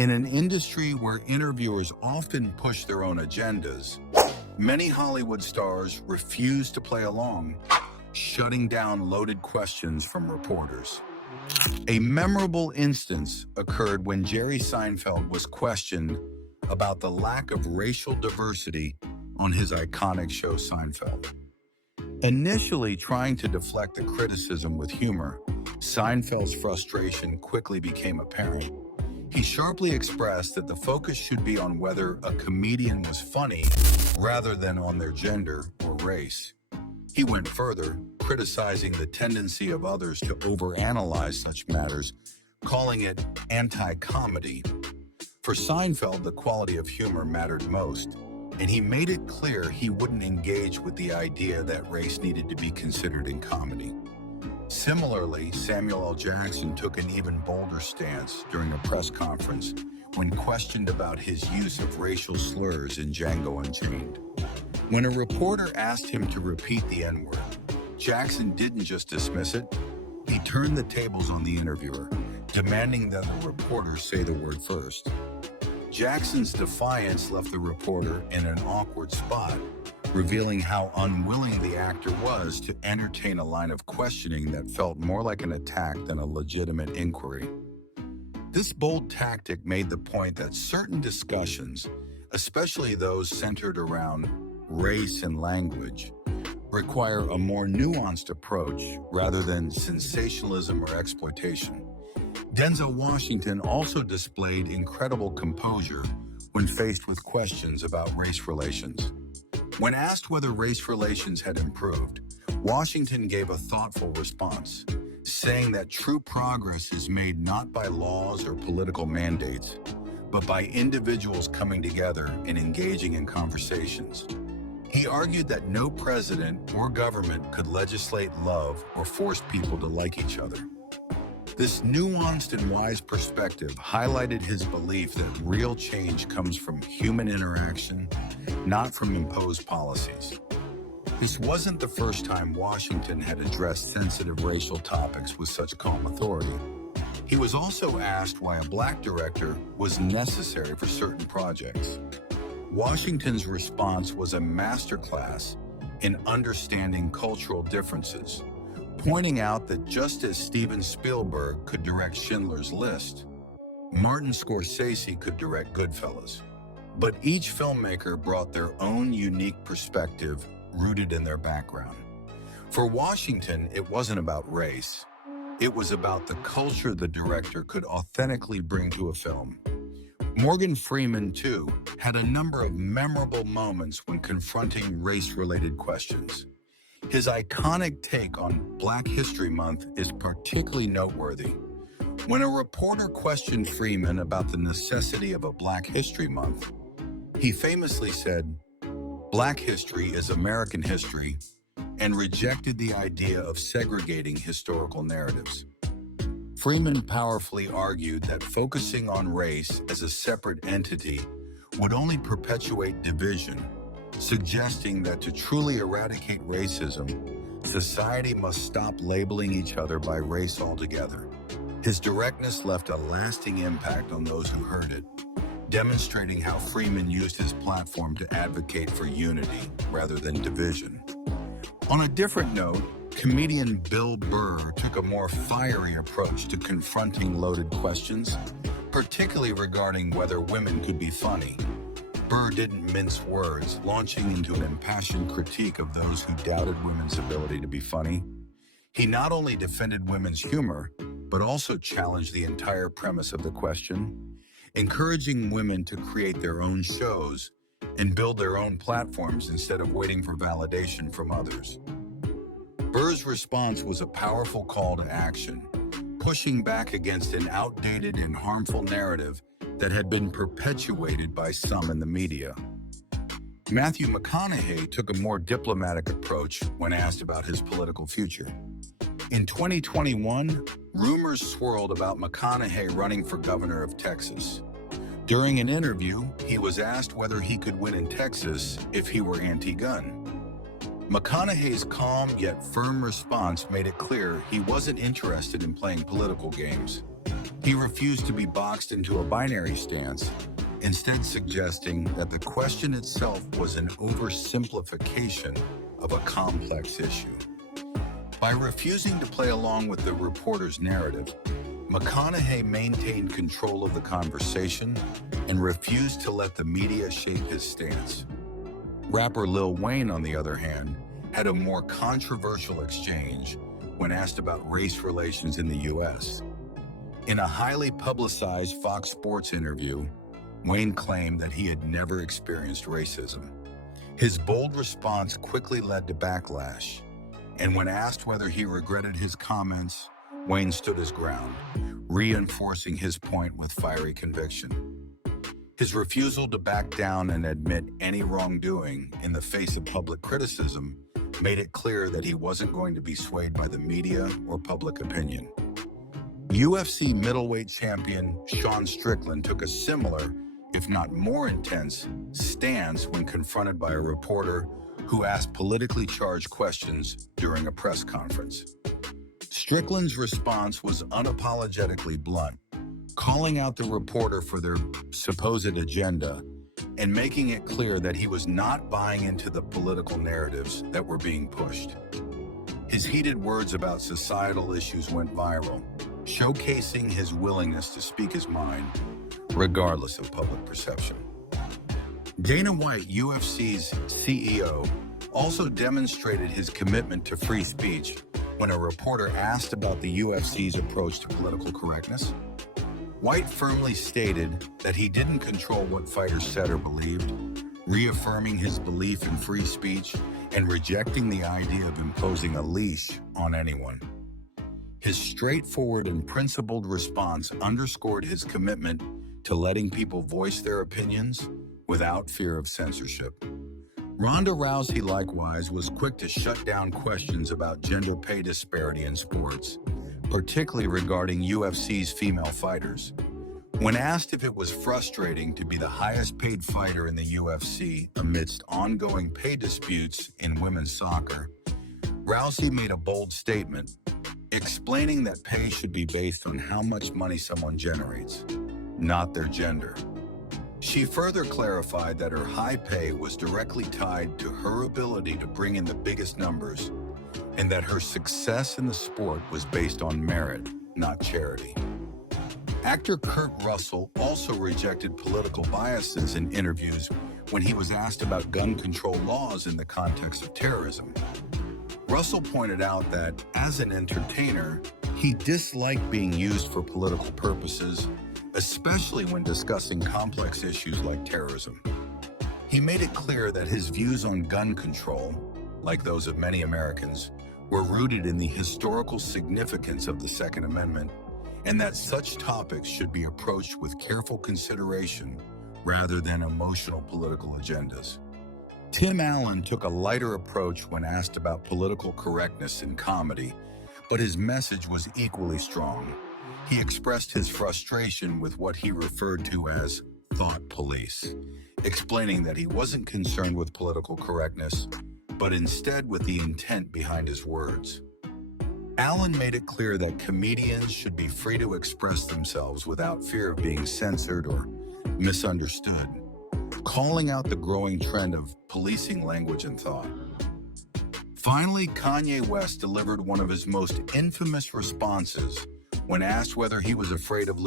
In an industry where interviewers often push their own agendas, many Hollywood stars refuse to play along, shutting down loaded questions from reporters. A memorable instance occurred when Jerry Seinfeld was questioned about the lack of racial diversity on his iconic show Seinfeld. Initially trying to deflect the criticism with humor, Seinfeld's frustration quickly became apparent. He sharply expressed that the focus should be on whether a comedian was funny rather than on their gender or race. He went further, criticizing the tendency of others to overanalyze such matters, calling it anti-comedy. For Seinfeld, the quality of humor mattered most, and he made it clear he wouldn't engage with the idea that race needed to be considered in comedy. Similarly, Samuel L. Jackson took an even bolder stance during a press conference when questioned about his use of racial slurs in Django Unchained. When a reporter asked him to repeat the N-word, Jackson didn't just dismiss it, he turned the tables on the interviewer, demanding that the reporter say the word first. Jackson's defiance left the reporter in an awkward spot, revealing how unwilling the actor was to entertain a line of questioning that felt more like an attack than a legitimate inquiry. This bold tactic made the point that certain discussions, especially those centered around race and language, require a more nuanced approach rather than sensationalism or exploitation. Denzel Washington also displayed incredible composure when faced with questions about race relations. When asked whether race relations had improved, Washington gave a thoughtful response, saying that true progress is made not by laws or political mandates, but by individuals coming together and engaging in conversations. He argued that no president or government could legislate love or force people to like each other. This nuanced and wise perspective highlighted his belief that real change comes from human interaction, not from imposed policies. This wasn't the first time Washington had addressed sensitive racial topics with such calm authority. He was also asked why a black director was necessary for certain projects. Washington's response was a masterclass in understanding cultural differences, pointing out that just as Steven Spielberg could direct Schindler's List, Martin Scorsese could direct Goodfellas. But each filmmaker brought their own unique perspective rooted in their background. For Washington, it wasn't about race. It was about the culture the director could authentically bring to a film. Morgan Freeman, too, had a number of memorable moments when confronting race-related questions. His iconic take on Black History Month is particularly noteworthy. When a reporter questioned Freeman about the necessity of a Black History Month, he famously said, "Black history is American history," and rejected the idea of segregating historical narratives. Freeman powerfully argued that focusing on race as a separate entity would only perpetuate division, suggesting that to truly eradicate racism, society must stop labeling each other by race altogether. His directness left a lasting impact on those who heard it, demonstrating how Freeman used his platform to advocate for unity rather than division. On a different note, comedian Bill Burr took a more fiery approach to confronting loaded questions, particularly regarding whether women could be funny. Burr didn't mince words, launching into an impassioned critique of those who doubted women's ability to be funny. He not only defended women's humor, but also challenged the entire premise of the question, encouraging women to create their own shows and build their own platforms instead of waiting for validation from others. Burr's response was a powerful call to action, pushing back against an outdated and harmful narrative that had been perpetuated by some in the media. Matthew McConaughey took a more diplomatic approach when asked about his political future. In 2021, rumors swirled about McConaughey running for governor of Texas. During an interview, he was asked whether he could win in Texas if he were anti-gun. McConaughey's calm yet firm response made it clear he wasn't interested in playing political games. He refused to be boxed into a binary stance, instead suggesting that the question itself was an oversimplification of a complex issue. By refusing to play along with the reporter's narrative, McConaughey maintained control of the conversation and refused to let the media shape his stance. Rapper Lil Wayne, on the other hand, had a more controversial exchange when asked about race relations in the U.S. In a highly publicized Fox Sports interview, Wayne claimed that he had never experienced racism. His bold response quickly led to backlash, and when asked whether he regretted his comments, Wayne stood his ground, reinforcing his point with fiery conviction. His refusal to back down and admit any wrongdoing in the face of public criticism made it clear that he wasn't going to be swayed by the media or public opinion. UFC middleweight champion Sean Strickland took a similar, if not more intense, stance when confronted by a reporter who asked politically charged questions during a press conference. Strickland's response was unapologetically blunt, calling out the reporter for their supposed agenda and making it clear that he was not buying into the political narratives that were being pushed. His heated words about societal issues went viral, showcasing his willingness to speak his mind, regardless of public perception. Dana White, UFC's CEO, also demonstrated his commitment to free speech when a reporter asked about the UFC's approach to political correctness. White firmly stated that he didn't control what fighters said or believed, reaffirming his belief in free speech and rejecting the idea of imposing a leash on anyone. His straightforward and principled response underscored his commitment to letting people voice their opinions without fear of censorship. Ronda Rousey, likewise, was quick to shut down questions about gender pay disparity in sports, particularly regarding UFC's female fighters. When asked if it was frustrating to be the highest paid fighter in the UFC amidst ongoing pay disputes in women's soccer, Rousey made a bold statement, explaining that pay should be based on how much money someone generates, not their gender. She further clarified that her high pay was directly tied to her ability to bring in the biggest numbers, and that her success in the sport was based on merit, not charity. Actor Kurt Russell also rejected political biases in interviews when he was asked about gun control laws in the context of terrorism. Russell pointed out that, as an entertainer, he disliked being used for political purposes, especially when discussing complex issues like terrorism. He made it clear that his views on gun control, like those of many Americans, were rooted in the historical significance of the Second Amendment, and that such topics should be approached with careful consideration rather than emotional political agendas. Tim Allen took a lighter approach when asked about political correctness in comedy, but his message was equally strong. He expressed his frustration with what he referred to as thought police, explaining that he wasn't concerned with political correctness, but instead with the intent behind his words. Allen made it clear that comedians should be free to express themselves without fear of being censored or misunderstood, calling out the growing trend of policing language and thought. Finally, Kanye West delivered one of his most infamous responses when asked whether he was afraid of